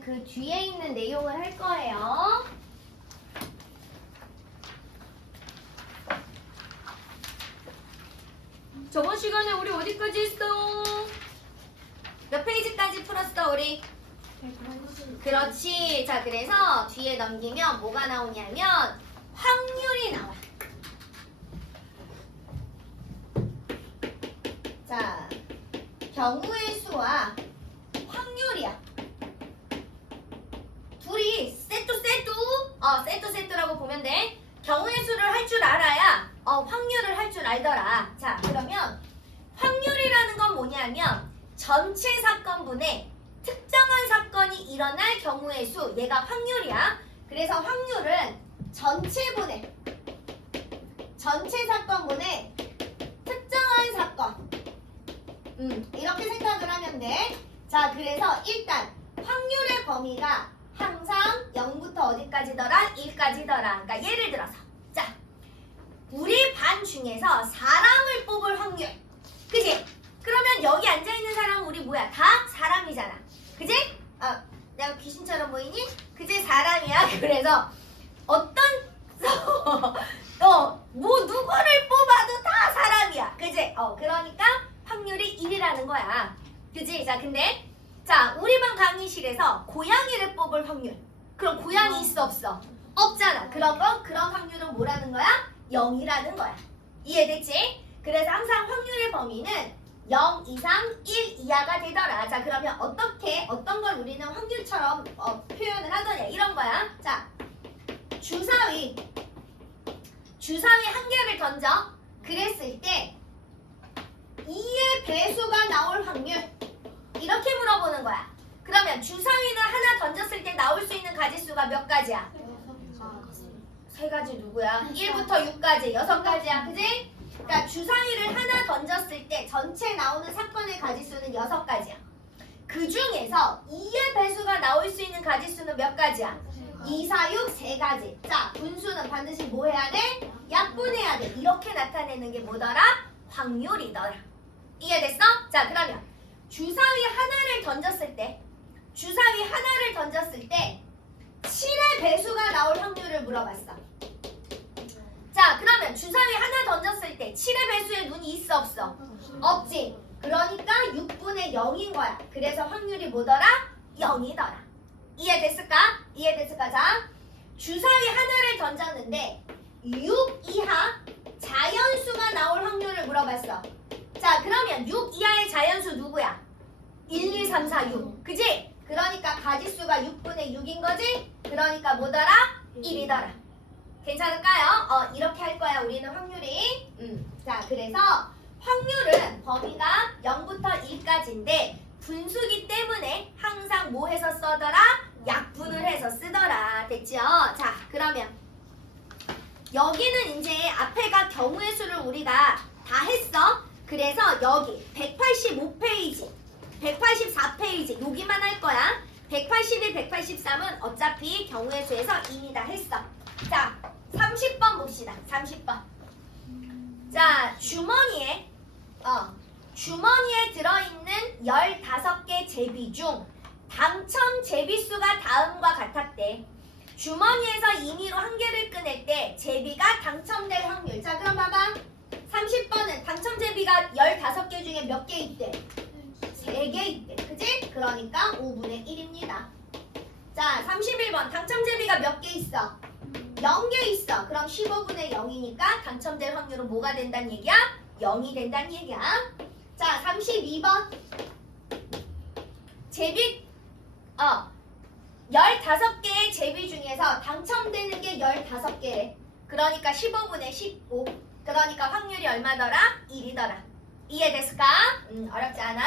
우리는 그 뒤에 있는 내용을 할 거예요. 저번 시간에 우리 어디까지 했어요? 몇 페이지까지 풀었어 우리? 그렇지. 자, 그래서 뒤에 넘기면 뭐가 나오냐면 확률이 나와. 자, 경우의 수와 확률이야. 둘이 세트라고 보면 돼. 경우의 수를 할 줄 알아야 확률을 할 줄 알더라. 자, 그러면 확률이라는 건 뭐냐면 전체 사건분의 특정한 사건이 일어날 경우의 수, 얘가 확률이야. 그래서 확률은 전체 사건분의 특정한 사건. 이렇게 생각을 하면 돼. 자, 그래서 일단 확률의 범위가 항상 0부터 어디까지더라? 1까지더라. 그러니까 예를 들어서 자, 우리 반 중에서 사람을 뽑을 확률. 그지? 그러면 여기 앉아있는 사람은 우리 뭐야? 다 사람이잖아. 그지? 내가 귀신처럼 보이니? 그지? 사람이야. 그래서 어떤 뭐 누구를 뽑아도 다 사람이야. 그지? 그러니까 확률이 1이라는 거야. 그지? 자, 근데 자, 우리 반 강의실에서 고양이를 뽑을 확률. 그럼 고양이 있어 없어? 없잖아. 그런 확률은 뭐라는 거야? 0이라는 거야. 이해됐지? 그래서 항상 확률의 범위는 0 이상 1 이하가 되더라. 자, 그러면 어떤 걸 우리는 확률처럼 표현을 하더냐 이런 거야. 자, 주사위 한 개를 던져. 그랬을 때 2의 배수가 나올 확률. 이렇게 물어보는 거야. 그러면 주사위는 하나 던졌을 때 나올 수 있는 가지수가 몇 가지야? 3가지 누구야? 1부터 6까지, 6가지야. 그지? 그러니까 주사위를 하나 던졌을 때 전체 나오는 사건의 가지수는 6가지야. 그 중에서 2의 배수가 나올 수 있는 가지수는 몇 가지야? 2, 4, 6, 3가지. 자, 분수는 반드시 뭐 해야 돼? 약분해야 돼. 이렇게 나타내는 게 뭐더라? 확률이더라. 이해됐어? 자, 그러면 주사위 하나를 던졌을 때 7의 배수가 나올 확률을 물어봤어. 자, 그러면 주사위 하나 던졌을 때 7의 배수에 눈이 있어 없어? 없지. 그러니까 6분의 0인 거야. 그래서 확률이 뭐더라? 0이더라. 이해됐을까? 자, 주사위 하나를 던졌는데 6 이하 자연수가 나올 확률을 물어봤어. 자, 그러면 6 이하의 자연수 누구야? 1, 2, 3, 4, 6. 그지? 그러니까 가지수가 6분의 6인 거지? 그러니까 뭐더라? 1이더라. 괜찮을까요? 이렇게 할 거야, 우리는 확률이. 자, 그래서 확률은 범위가 0부터 1까지인데 분수기 때문에 항상 뭐 해서 써더라? 약분을 해서 쓰더라. 됐죠? 자, 그러면 여기는 이제 앞에가 경우의 수를 우리가 다 했어. 그래서 여기 185페이지, 184페이지 여기만 할 거야. 181, 183은 어차피 경우의 수에서 이미 다 했어. 자, 30번 봅시다. 30번. 자, 주머니에 들어있는 15개 제비 중 당첨 제비수가 다음과 같았대. 주머니에서 임의로 한 개를 꺼낼 때 제비가 당첨될 확률. 자, 그럼 봐봐. 30번은 당첨 제비가 15개 중에 몇 개 있대? 3개 있대. 그지? 그러니까 5분의 1입니다. 자, 31번 당첨 제비가 몇 개 있어? 0개 있어. 그럼 15분의 0이니까 당첨될 확률은 뭐가 된다는 얘기야? 0이 된다는 얘기야. 자, 32번 제비 15개의 제비 중에서 당첨되는 게 15개래. 그러니까 15분의 15. 그러니까 확률이 얼마더라? 1이더라. 이해됐을까? 어렵지 않아?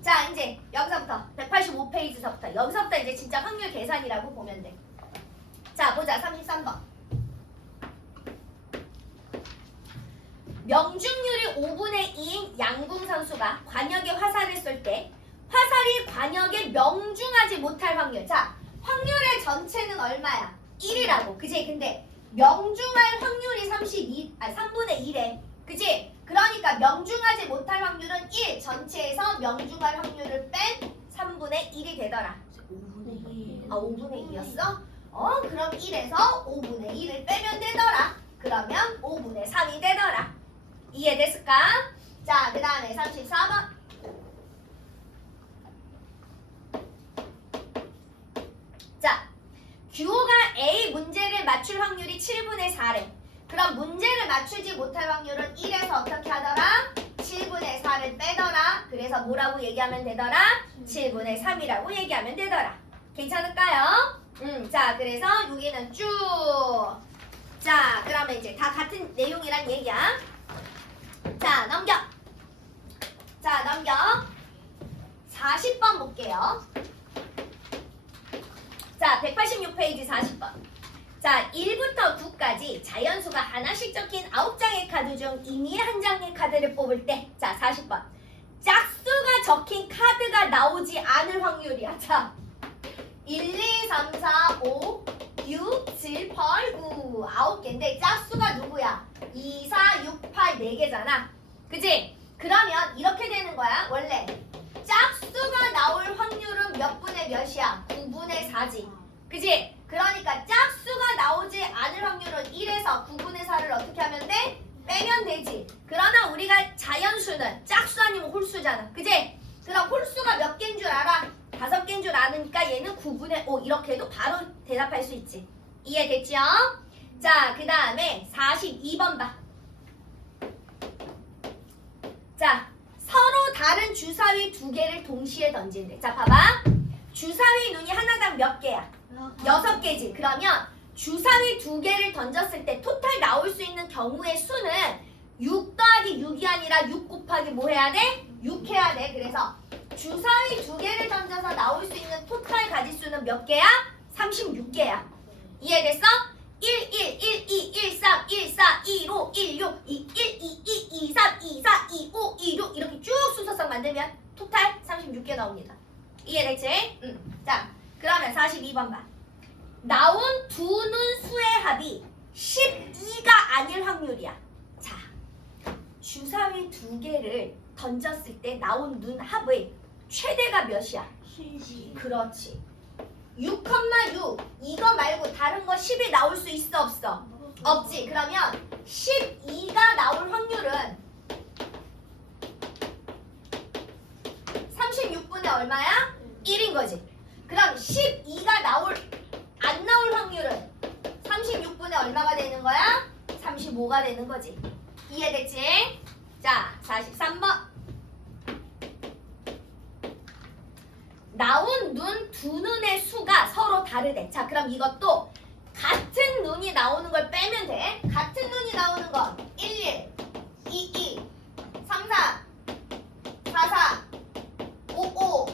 자, 이제 여기서부터 185페이지서부터 여기서부터 이제 진짜 확률 계산이라고 보면 돼. 자, 보자. 33번. 명중률이 5분의 2인 양궁 선수가 관역에 화살을 쏠 때 화살이 관역에 명중하지 못할 확률. 자, 확률의 전체는 얼마야? 1이라고. 그지? 근데 명중할 확률이 3분의 1에. 그지? 그러니까 명중하지 못할 확률은 1. 전체에서 명중할 확률을 뺀 3분의 1이 되더라. 아, 5분의 2였어? 그럼 1에서 5분의 1을 빼면 되더라. 그러면 5분의 3이 되더라. 이해됐을까? 자, 그 다음에 34번. 자, 규호가 A 문제를 맞출 확률이 7분의 4래. 그럼 문제를 맞추지 못할 확률은 1에서 어떻게 하더라? 7분의 4를 빼더라. 그래서 뭐라고 얘기하면 되더라? 7분의 3이라고 얘기하면 되더라. 괜찮을까요? 자, 그래서 여기는 쭉. 자, 그러면 이제 다 같은 내용이란 얘기야. 자, 넘겨. 자, 넘겨. 40번 볼게요. 자, 186페이지 40번. 자, 1부터 9까지 자연수가 하나씩 적힌 9장의 카드 중 이미 한 장의 카드를 뽑을 때, 자, 40번. 짝수가 적힌 카드가 나오지 않을 확률이야. 자, 1, 2, 3, 4, 5, 6, 7, 8, 9. 9개인데 짝수가 누구야? 2, 4, 6, 8, 4개잖아. 그치? 그러면 이렇게 되는 거야. 원래 짝수가 나올 확률은 몇 분의 몇이야? 9분의 4지. 그치? 그러니까 짝수가 나오지 않을 확률은 1에서 9분의 4를 어떻게 하면 돼? 빼면 되지. 그러나 우리가 자연수는 짝수 아니면 홀수잖아. 그치? 그럼 홀수가 몇 개인 줄 알아? 5개인 줄 아니까 얘는 9분의 5 이렇게 해도 바로 대답할 수 있지. 이해됐죠? 자, 그 다음에 42번 봐. 자, 서로 다른 주사위 2개를 동시에 던진대. 자, 봐봐. 주사위 눈이 하나당 몇 개야? 6개지. 그러면 주사위 2개를 던졌을 때 토탈 나올 수 있는 경우의 수는 6 더하기 6이 아니라 6 곱하기 뭐 해야 돼? 6 해야 돼. 그래서 주사위 2개를 던져서 나올 수 있는 토탈 가지수는 몇 개야? 36개야. 이해됐어? 1, 1, 1, 2, 1, 3, 1, 4, 1, 5, 1, 6, 2, 1, 2, 2, 2, 3, 2, 4, 2, 5, 2, 6 이렇게 쭉 순서상 만들면 토탈 36개 나옵니다. 이해됐지? 자, 그러면 42번 봐. 나온 두 눈 수의 합이 12가 아닐 확률이야. 자, 주사위 2개를 던졌을 때 나온 눈 합의 최대가 몇이야? 10. 그렇지. 6,6 이거 말고 다른 거 10이 나올 수 있어 없어? 없지. 그러면 12가 나올 확률은 36분의 얼마야? 1인 거지. 그럼 12가 안 나올 확률은 36분의 얼마가 되는 거야? 35가 되는 거지. 이해됐지? 자, 43번. 나온 눈 두 눈의 수가 서로 다르대. 자, 그럼 이것도 같은 눈이 나오는 걸 빼면 돼. 같은 눈이 나오는 거 1, 2, 2, 3, 4, 4, 4, 5, 5,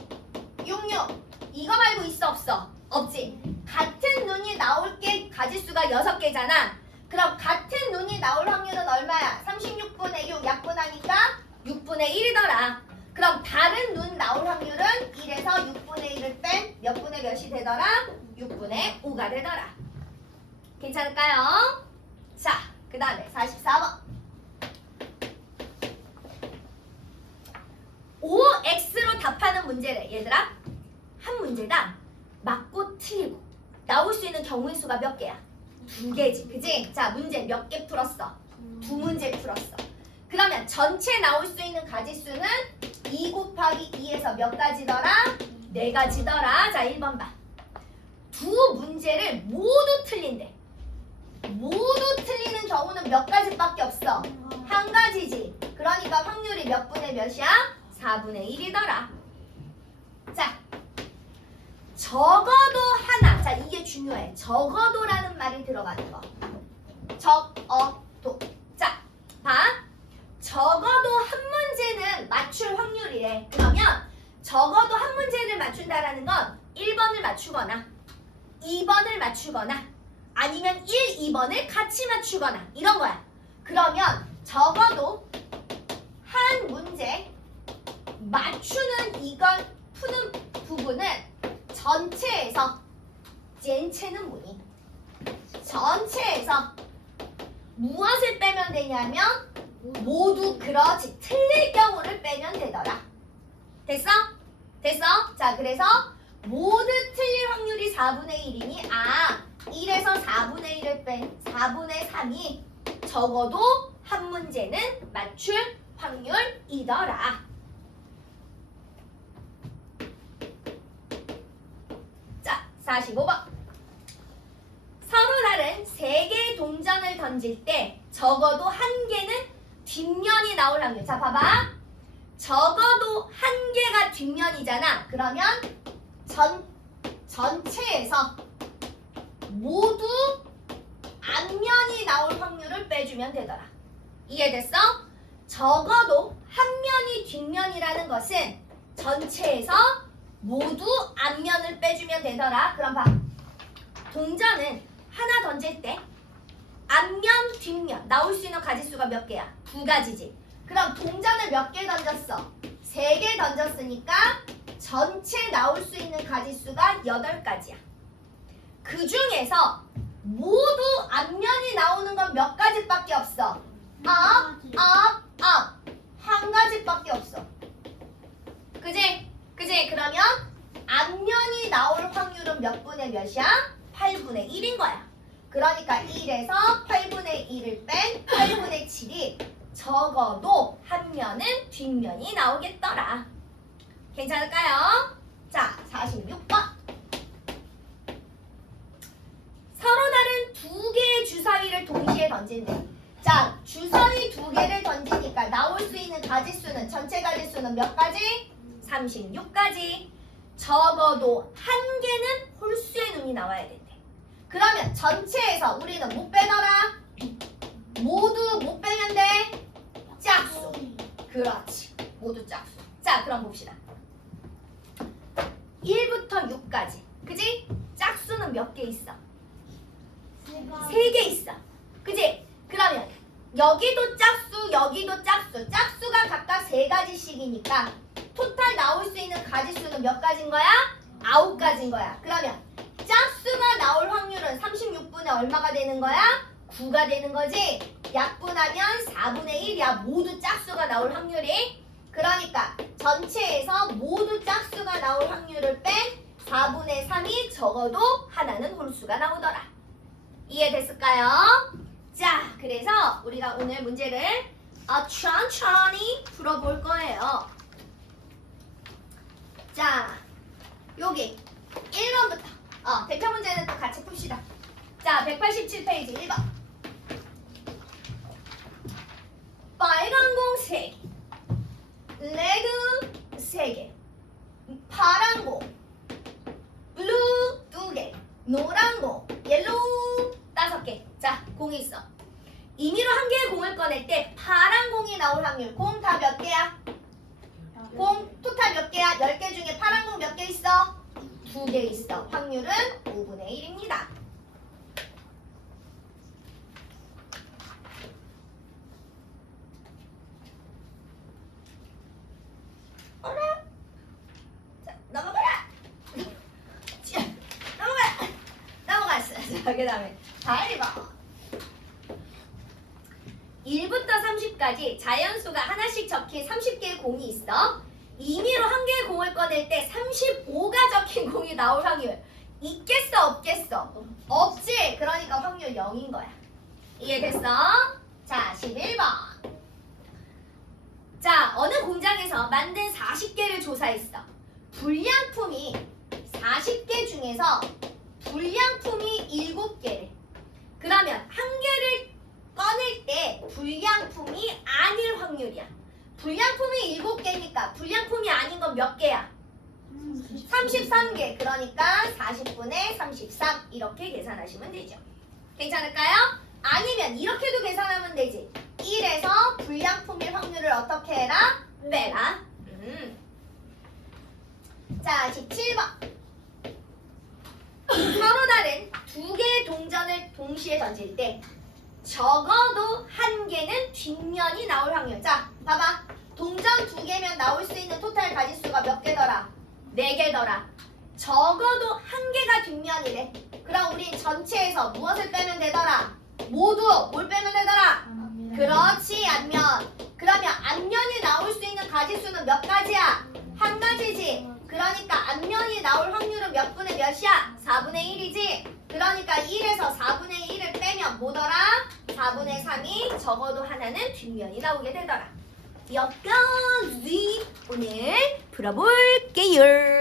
6, 6 이거 말고 있어 없어? 없지. 같은 눈이 나올 게 가지수가 6개잖아. 그럼 같은 눈이 나올 확률은 얼마야? 36분의 6 약분하니까 6분의 1이더라. 그럼 다른 눈 나올 확률은 1에서 6분의 1을 뺀 몇 분의 몇이 되더라? 6분의 5가 되더라. 괜찮을까요? 자, 그 다음에 44번. 5x로 답하는 문제래. 얘들아, 한 문제당 맞고 틀리고 나올 수 있는 경우의 수가 몇 개야? 2개지. 그지? 자, 문제 몇 개 풀었어? 2문제 풀었어. 그러면 전체 나올 수 있는 가지수는 2 곱하기 2에서 몇 가지더라? 4가지더라. 자, 1번 봐. 두 문제를 모두 틀린대. 모두 틀리는 경우는 몇 가지밖에 없어? 한 가지지. 그러니까 확률이 몇 분의 몇이야? 4분의 1이더라. 자, 적어도 하나. 자, 이게 중요해. 적어도라는 말이 들어가는 거. 적어도. 자, 봐. 적어도 한 문제는 맞출 확률이래. 그러면 적어도 한 문제를 맞춘다라는 건 1번을 맞추거나 2번을 맞추거나 아니면 1, 2번을 같이 맞추거나 이런 거야. 그러면 적어도 한 문제 맞추는 이걸 푸는 부분은 전체에서 젠체는 뭐니? 전체에서 무엇을 빼면 되냐면 모두 그렇지 틀릴 경우를 빼면 되더라. 됐어? 됐어? 자, 그래서 모두 틀릴 확률이 4분의 1이니 1에서 4분의 1을 뺀 4분의 3이 적어도 한 문제는 맞출 확률이더라. 자, 45번. 서로 다른 3개의 동전을 던질 때 적어도 한 개는 뒷면이 나올 확률. 자, 봐봐. 적어도 한 개가 뒷면이잖아. 그러면 전체에서 모두 앞면이 나올 확률을 빼주면 되더라. 이해됐어? 적어도 한 면이 뒷면이라는 것은 전체에서 모두 앞면을 빼주면 되더라. 그럼 봐. 동전은 하나 던질 때 앞면, 뒷면 나올 수 있는 가지수가 몇 개야? 2가지지. 그럼 동전을 몇 개 던졌어? 3개 던졌으니까 전체 나올 수 있는 가지수가 8가지야. 그 중에서 모두 앞면이 나오는 건 몇 가지밖에 없어? 앞. 한 가지밖에 없어. 그지? 그러면 앞면이 나올 확률은 몇 분의 몇이야? 8분의 1인 거야. 그러니까 1에서 8분의 1을 뺀 8분의 7이 적어도 한 면은 뒷면이 나오겠더라. 괜찮을까요? 자, 46번. 서로 다른 2개의 주사위를 동시에 던진대. 자, 주사위 2개를 던지니까 나올 수 있는 가지수는 전체 가지수는 몇 가지? 36가지. 적어도 한 개는 홀수의 눈이 나와야 된대. 그러면 전체에서 우리는 못 빼더라. 모두 못 빼면 돼. 짝수. 그렇지. 모두 짝수. 자, 그럼 봅시다. 1부터 6까지. 그지? 짝수는 몇 개 있어? 3개 있어. 그지? 그러면 여기도 짝수, 여기도 짝수. 짝수가 각각 3가지씩이니까 토탈 나올 수 있는 가지수는 몇 가지인 거야? 9가지인 거야. 그러면 짝수가 나올 확률은 36분의 얼마가 되는 거야? 9가 되는 거지? 약분하면 4분의 1이야. 모두 짝수가 나올 확률이. 그러니까 전체에서 모두 짝수가 나올 확률을 뺀 4분의 3이 적어도 하나는 홀수가 나오더라. 이해됐을까요? 자, 그래서 우리가 오늘 문제를 천천히 풀어볼 거예요. 자, 여기 1번부터 대표 문제는 또 같이 풉시다. 자, 187페이지 1번. 빨간 공 3개, 레드 3개, 파란 공, 블루 2개, 노란 공, 옐로우 5개. 자, 공이 있어. 임의로 한 개의 공을 꺼낼 때 파란 공이 나올 확률. 공 다 몇 개야? 공 토탈 몇 개야? 10개 중에 파란 공 몇 개 있어? 2개 있어. 확률은 5분의 1입니다. 어라? 자, 넘어가라! 넘어갔어. 자, 그 다음에 1번. 1부터 30까지 자연수가 하나씩 적힌 30개의 공이 있어. 임의로 한 개의 공을 꺼낼 때 35가 적힌 공이 나올 확률. 있겠어, 없겠어? 없지. 그러니까 확률 0인 거야. 이해됐어? 자, 11번. 자, 어느 공장에서 만든 40개를 조사했어. 불량품이 40개 중에서 불량품이 7개래. 그러면 한 개를 꺼낼 때 불량품이 아닐 확률이야. 불량품이 7개니까 불량품이 아닌 건 몇 개야? 33개. 그러니까 40분의 33 이렇게 계산하시면 되죠. 괜찮을까요? 아니면 이렇게도 계산하면 되지. 1에서 불량품일 확률을 어떻게 해라? 빼라. 자, 17번. 서로 다른 2개의 동전을 동시에 던질 때 적어도 한 개는 뒷면이 나올 확률. 자, 봐봐. 동전 2개면 나올 수 있는 토탈 가지수가 몇 개더라? 4개더라. 적어도 한 개가 뒷면이래. 그럼 우린 전체에서 무엇을 빼면 되더라? 모두 뭘 빼면 되더라? 그렇지, 앞면. 그러면 앞면이 나올 수 있는 가지수는 몇 가지야? 한 가지지. 그러니까 앞면이 나올 확률은 몇 분의 몇이야? 4분의 1이지? 그러니까 1에서 4분의 1을 빼면 뭐더라? 4분의 3이 적어도 하나는 뒷면이 나오게 되더라. 여기까지 오늘 풀어볼게요.